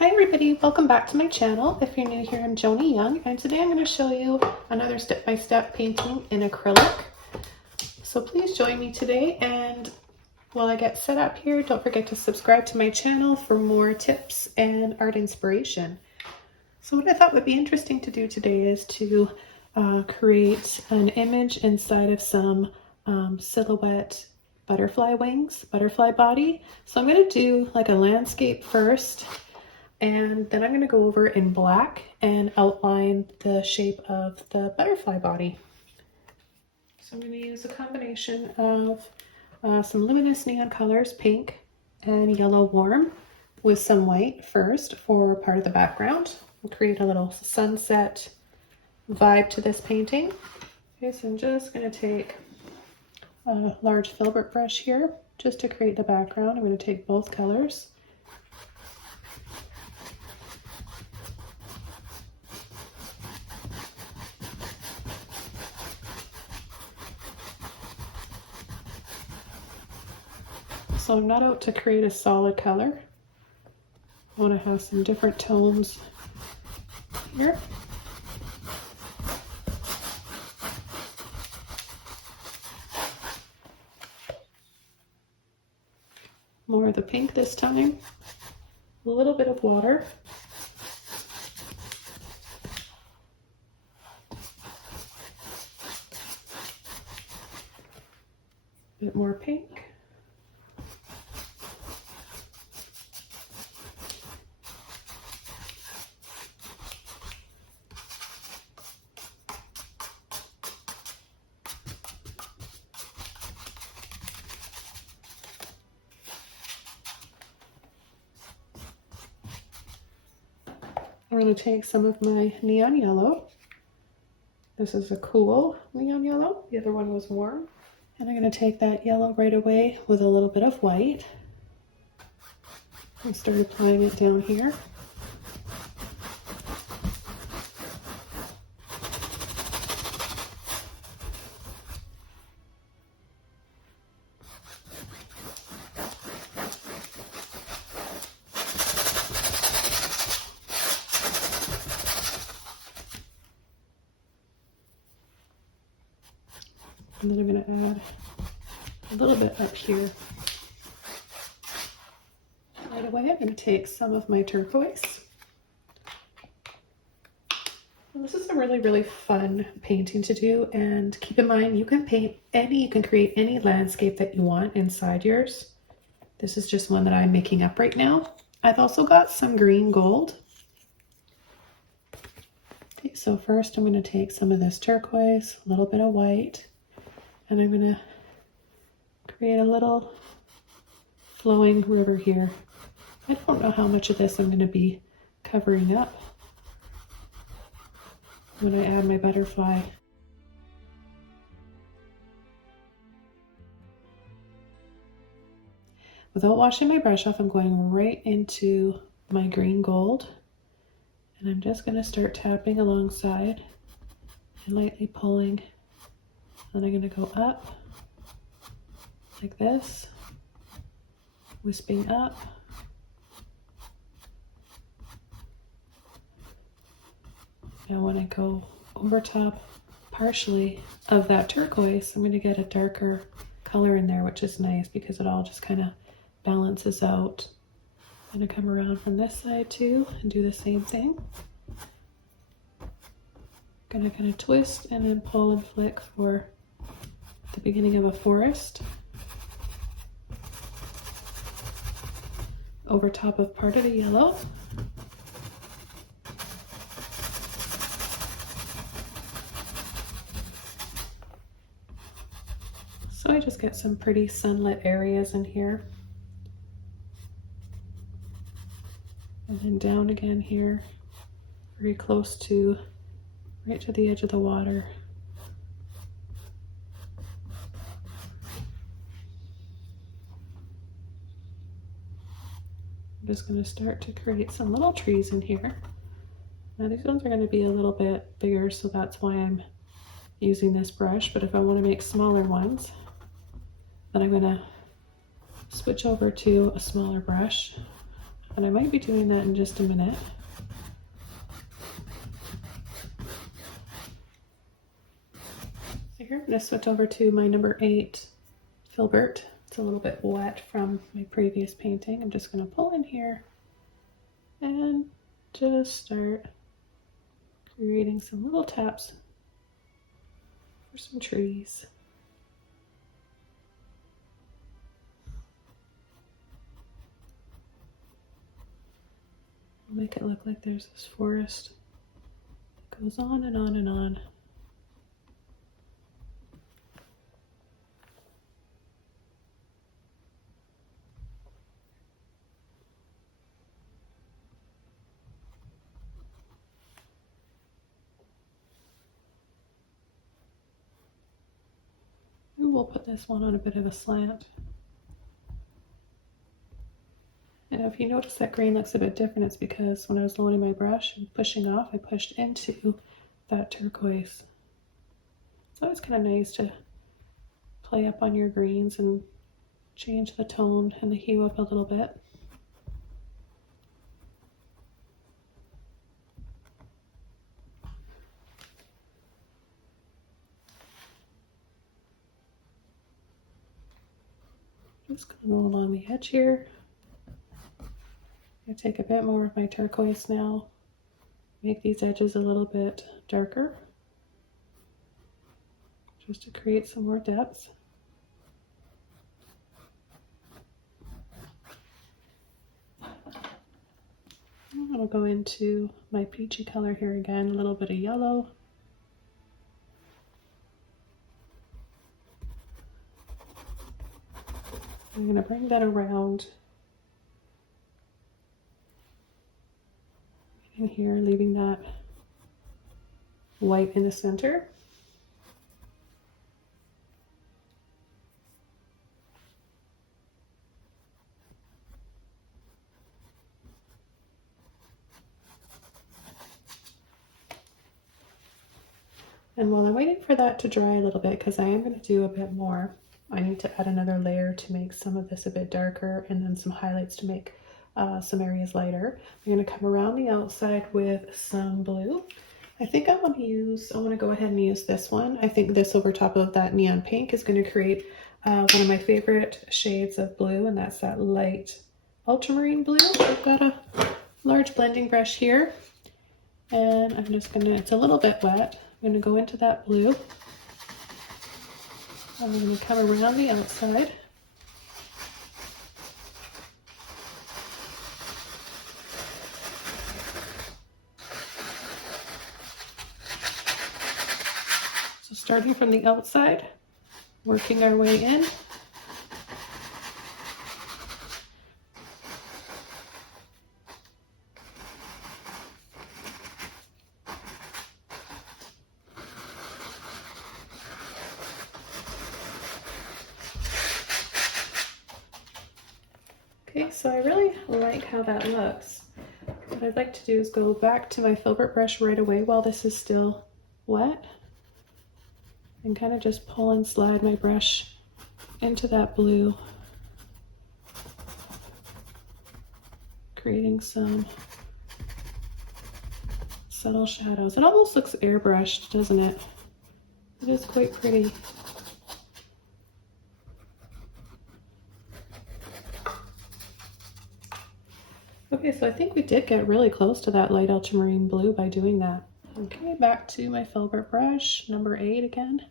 Hi everybody, welcome back to my channel. If you're new here, I'm Joni Young, and today I'm going to show you another step-by-step painting in acrylic. So please join me today, and while I get set up here, don't forget to subscribe to my channel for more tips and art inspiration. So what I thought would be interesting to do today is to create an image inside of some silhouette butterfly wings, butterfly body. So I'm going to do like a landscape first, and then I'm going to go over in black and outline the shape of the butterfly body. So I'm going to use a combination of some luminous neon colors, pink and yellow warm, with some white first for part of the background. We'll create a little sunset vibe to this painting. Okay, so I'm just going to take a large Filbert brush here just to create the background. I'm going to take both colors. So I'm not out to create a solid color. I want to have some different tones here. More of the pink this time. A little bit of water. A bit more pink. I'm going to take some of my neon yellow. This is a cool neon yellow. The other one was warm. And I'm going to take that yellow right away with a little bit of white and start applying it down here. And then I'm going to add a little bit up here. Right away, I'm going to take some of my turquoise. And this is a really fun painting to do, and keep in mind you can create any landscape that you want inside yours. This is just one that I'm making up right now. I've also got some green gold. Okay, so first I'm going to take some of this turquoise, a little bit of white, and I'm going to create a little flowing river here. I don't know how much of this I'm going to be covering up when I add my butterfly. Without washing my brush off, I'm going right into my green gold, and I'm just going to start tapping alongside and lightly pulling. Then I'm going to go up like this, wisping up. Now when I go over top partially of that turquoise, I'm going to get a darker color in there, which is nice because it all just kind of balances out. I'm going to come around from this side too and do the same thing. Going to kind of twist and then pull and flick for the beginning of a forest over top of part of the yellow. So I just get some pretty sunlit areas in here. And then down again here, very close to, right to the edge of the water. I'm just going to start to create some little trees in here. Now these ones are going to be a little bit bigger, so that's why I'm using this brush, but if I want to make smaller ones, then I'm going to switch over to a smaller brush. and I might be doing that in just a minute. So here I'm going to switch over to my number 8 Filbert. It's a little bit wet from my previous painting. I'm just going to pull in here and just start creating some little taps for some trees. I'll make it look like there's this forest that goes on and on and on. And we'll put this one on a bit of a slant. And if you notice that green looks a bit different, it's because when I was loading my brush and pushing off, I pushed into that turquoise. So it's kind of nice to play up on your greens and change the tone and the hue up a little bit. Just going to go along the edge here. I take a bit more of my turquoise now, make these edges a little bit darker, just to create some more depth. I'm going to go into my peachy color here again, a little bit of yellow. I'm going to bring that around in here, leaving that white in the center. And while I'm waiting for that to dry a little bit, because I am going to do a bit more, I need to add another layer to make some of this a bit darker and then some highlights to make some areas lighter. I'm going to come around the outside with some blue. I think I want to go ahead and use this one. I think this over top of that neon pink is going to create one of my favorite shades of blue, and that's that light ultramarine blue. I've got a large blending brush here, and I'm just going to, it's a little bit wet, I'm going to go into that blue. I'm going to come around the outside. So starting from the outside, working our way in. Okay, so I really like how that looks. What I'd like to do is go back to my Filbert brush right away while this is still wet, and kind of just pull and slide my brush into that blue, creating some subtle shadows. It almost looks airbrushed, doesn't it? It is quite pretty. Okay, so I think we did get really close to that light ultramarine blue by doing that. Okay, back to my Filbert brush, number 8 again.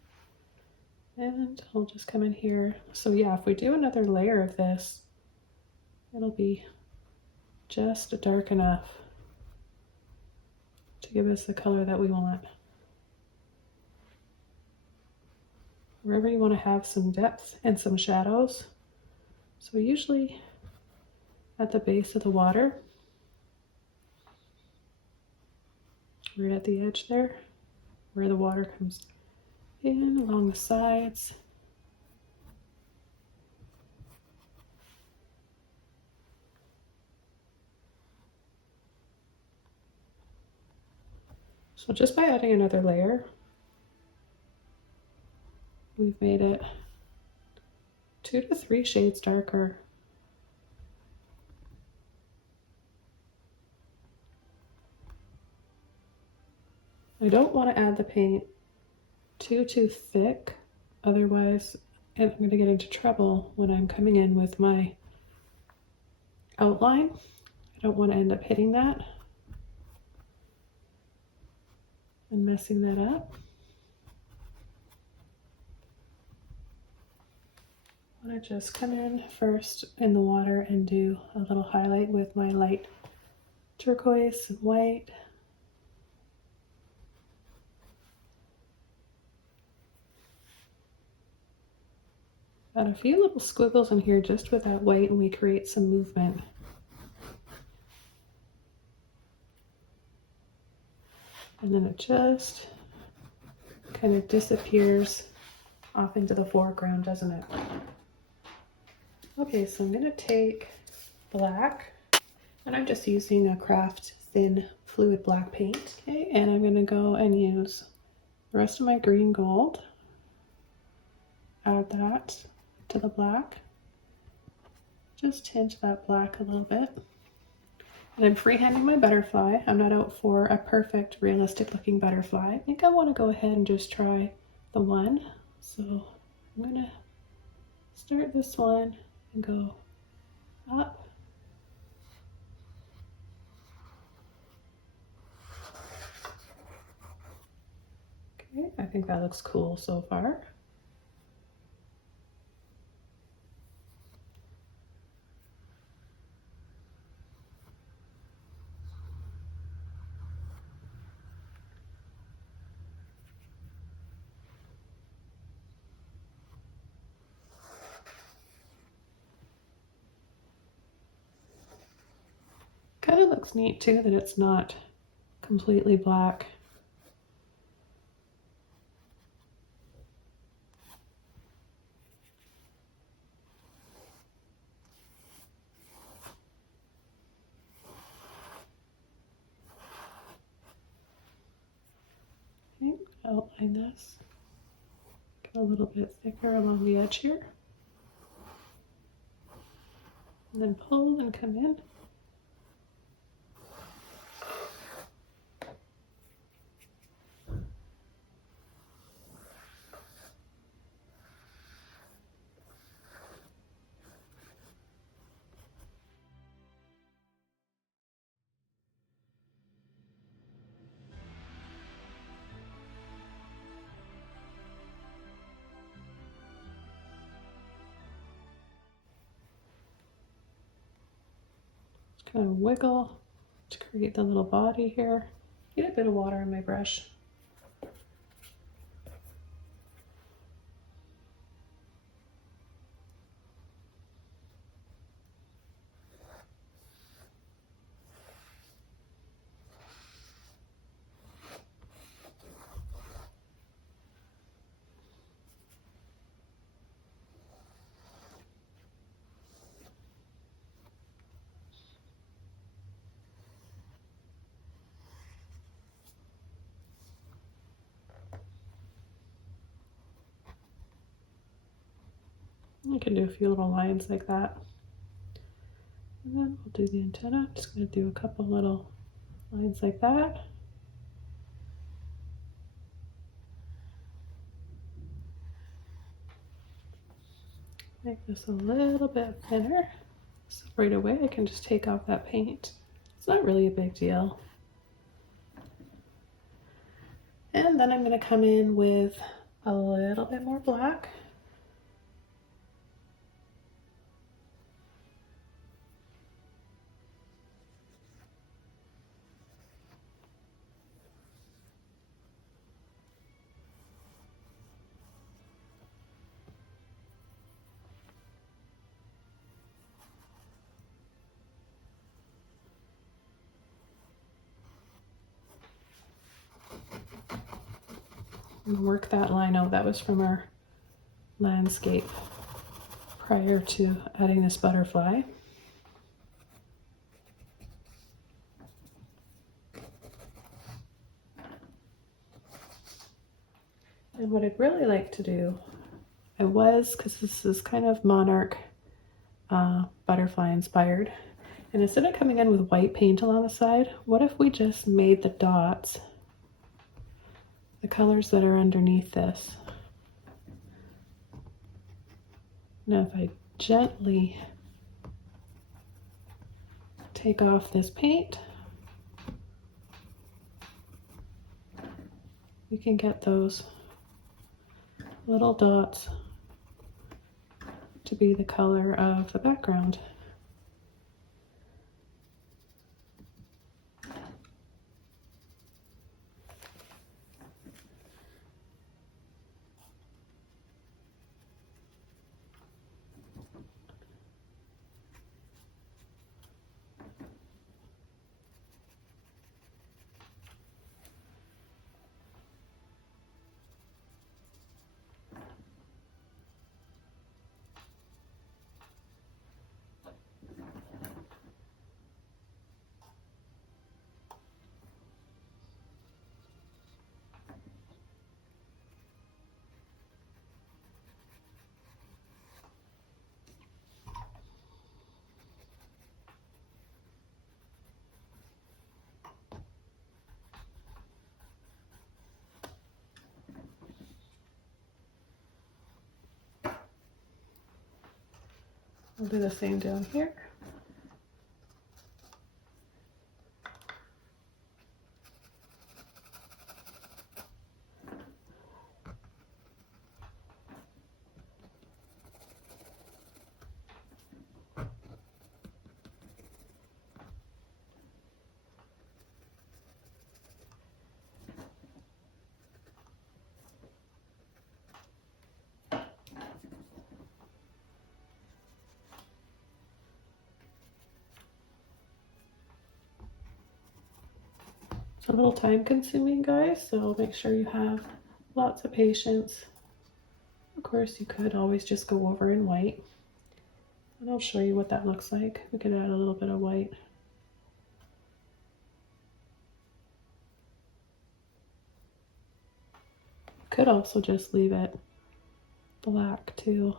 And I'll just come in here. So yeah, if we do another layer of this, it'll be just dark enough to give us the color that we want. Wherever you want to have some depth and some shadows. So usually at the base of the water, right at the edge there, where the water comes in along the sides. So just by adding another layer, we've made it 2 to 3 shades darker. I don't want to add the paint too thick, otherwise I'm going to get into trouble when I'm coming in with my outline. I don't want to end up hitting that and messing that up. I want to just come in first in the water and do a little highlight with my light turquoise and white. Got a few little squiggles in here just with that white, and we create some movement. And then it just kind of disappears off into the foreground, doesn't it? Okay, so I'm going to take black, and I'm just using a craft thin fluid black paint. Okay, and I'm going to go and use the rest of my green gold. Add that to the black. Just tinge that black a little bit. And I'm freehanding my butterfly. I'm not out for a perfect, realistic looking butterfly. I think I want to go ahead and just try the one. So I'm going to start this one and go up. Okay, I think that looks cool so far. Kind of looks neat too that it's not completely black. Okay, outline this. Get a little bit thicker along the edge here. And then pull and come in. Kind of wiggle to create the little body here. Get a bit of water in my brush. I can do a few little lines like that. And then we'll do the antenna. I'm just going to do a couple little lines like that. Make this a little bit thinner. So right away I can just take off that paint. It's not really a big deal. And then I'm going to come in with a little bit more black. And work that line out. That was from our landscape prior to adding this butterfly. And what I'd really like to do, because this is kind of monarch butterfly inspired, and instead of coming in with white paint along the side, what if we just made the dots the colors that are underneath this. Now if I gently take off this paint, you can get those little dots to be the color of the background. I'll do the same down here. It's a little time consuming, guys, so make sure you have lots of patience. Of course, you could always just go over in white, and I'll show you what that looks like. We could add a little bit of white. Could also just leave it black too.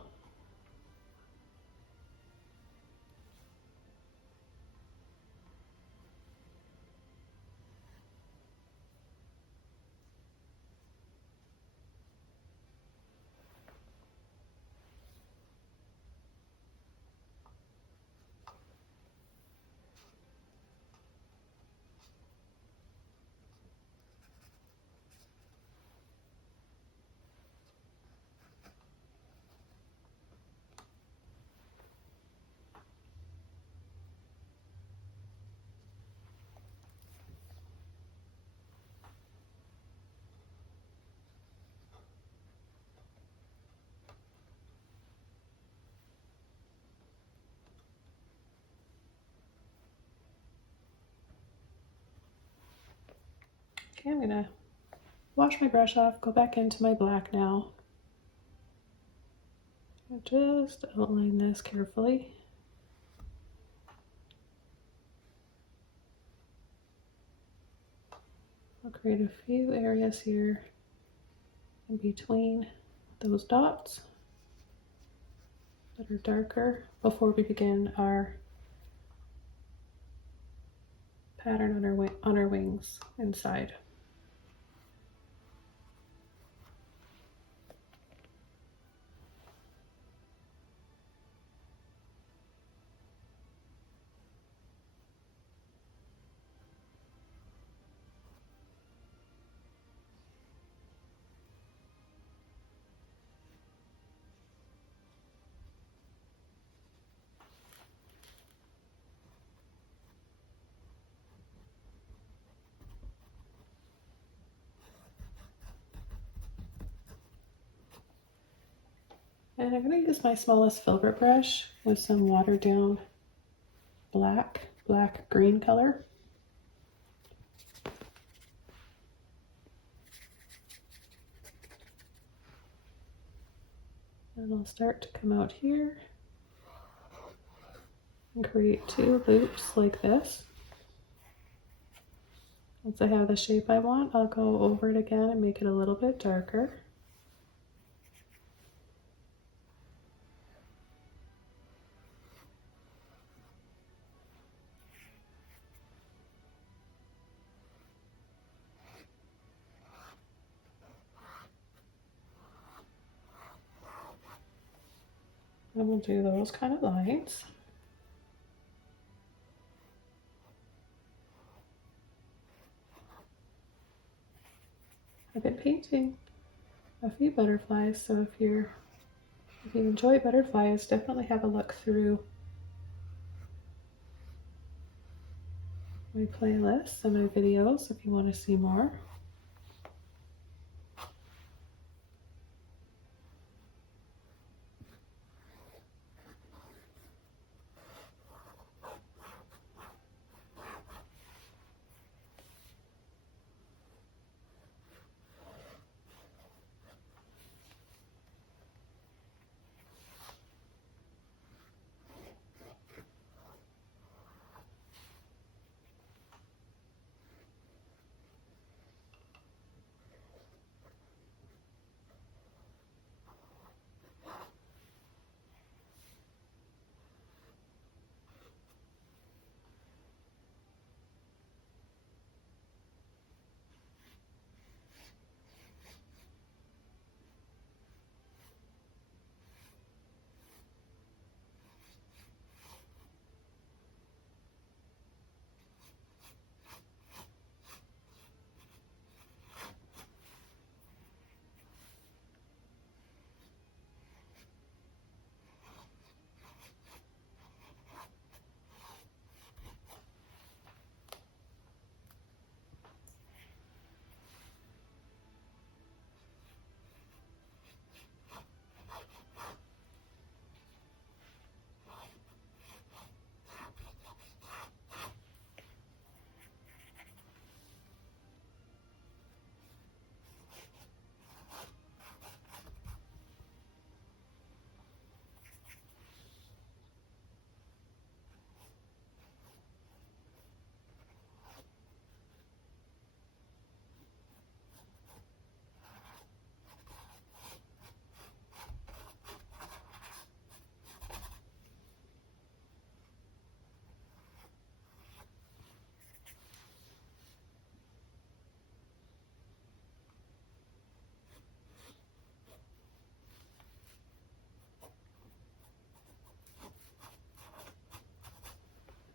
Okay, I'm gonna wash my brush off, go back into my black now. Just outline this carefully. I'll create a few areas here in between those dots that are darker before we begin our pattern on our wings inside. And I'm going to use my smallest Filbert brush with some watered down black green color. And I'll start to come out here and create two loops like this. Once I have the shape I want, I'll go over it again and make it a little bit darker. And we'll do those kind of lines. I've been painting a few butterflies, so if you enjoy butterflies, definitely have a look through my playlists and my videos if you want to see more.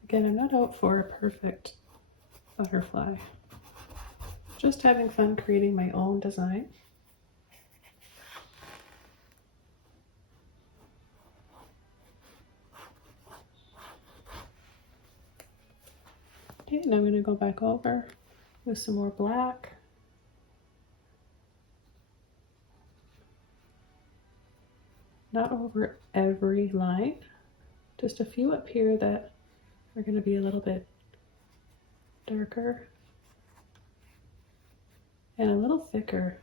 Again, I'm not out for a perfect butterfly. Just having fun creating my own design. Okay, now I'm going to go back over with some more black. Not over every line, just a few up here that are going to be a little bit darker and a little thicker.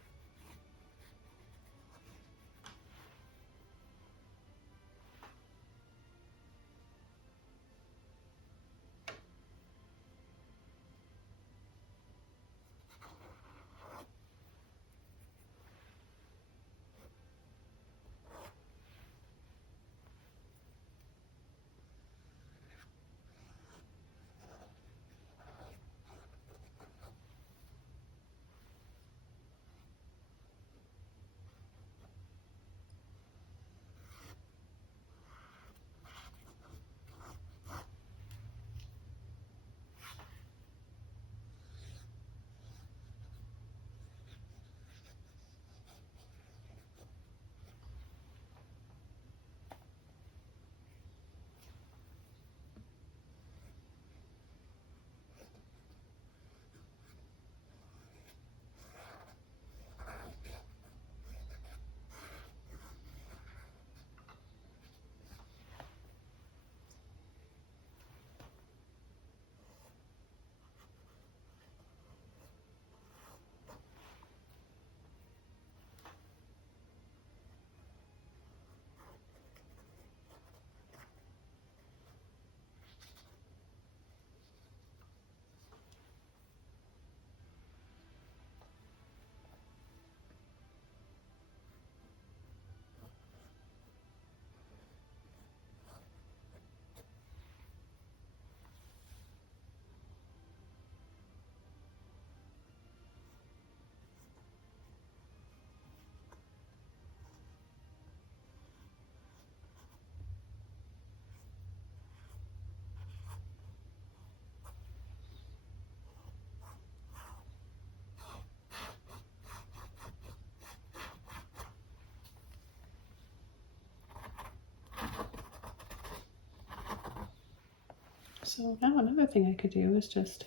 So now another thing I could do is just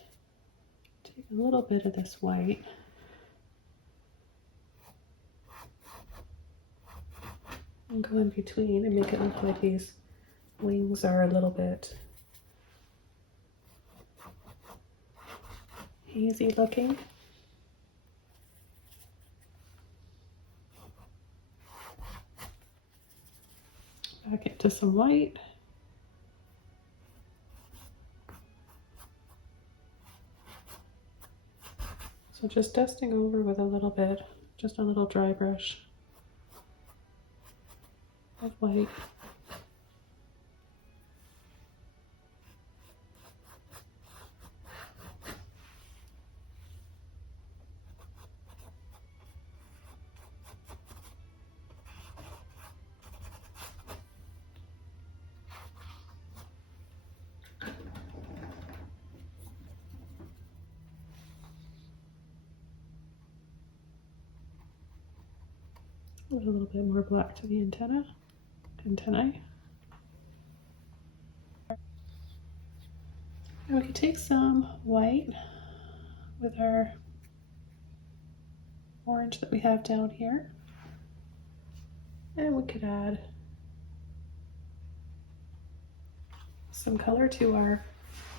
take a little bit of this white and go in between and make it look like these wings are a little bit hazy looking. Back into some white. So just dusting over with a little bit, just a little dry brush of white. A little bit more black to the antennae. And we can take some white with our orange that we have down here, and we could add some color to our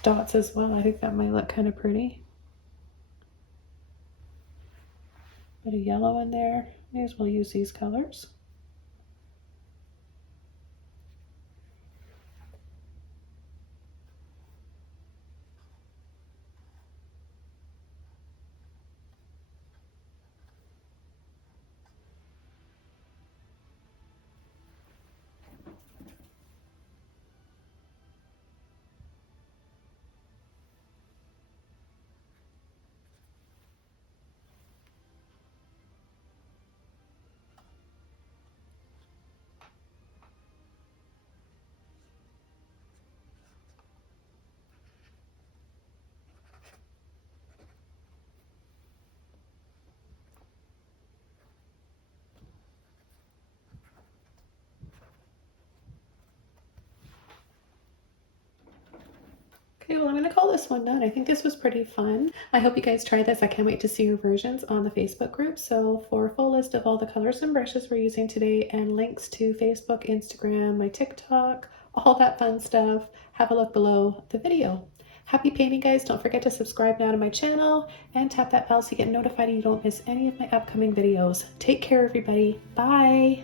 dots as well. I think that might look kind of pretty. Bit of yellow in there. May as well use these colors. Okay, well, I'm going to call this one done. I think this was pretty fun. I hope you guys try this. I can't wait to see your versions on the Facebook group. So for a full list of all the colors and brushes we're using today and links to Facebook, Instagram, my TikTok, all that fun stuff, have a look below the video. Happy painting, guys. Don't forget to subscribe now to my channel and tap that bell so you get notified and you don't miss any of my upcoming videos. Take care, everybody. Bye.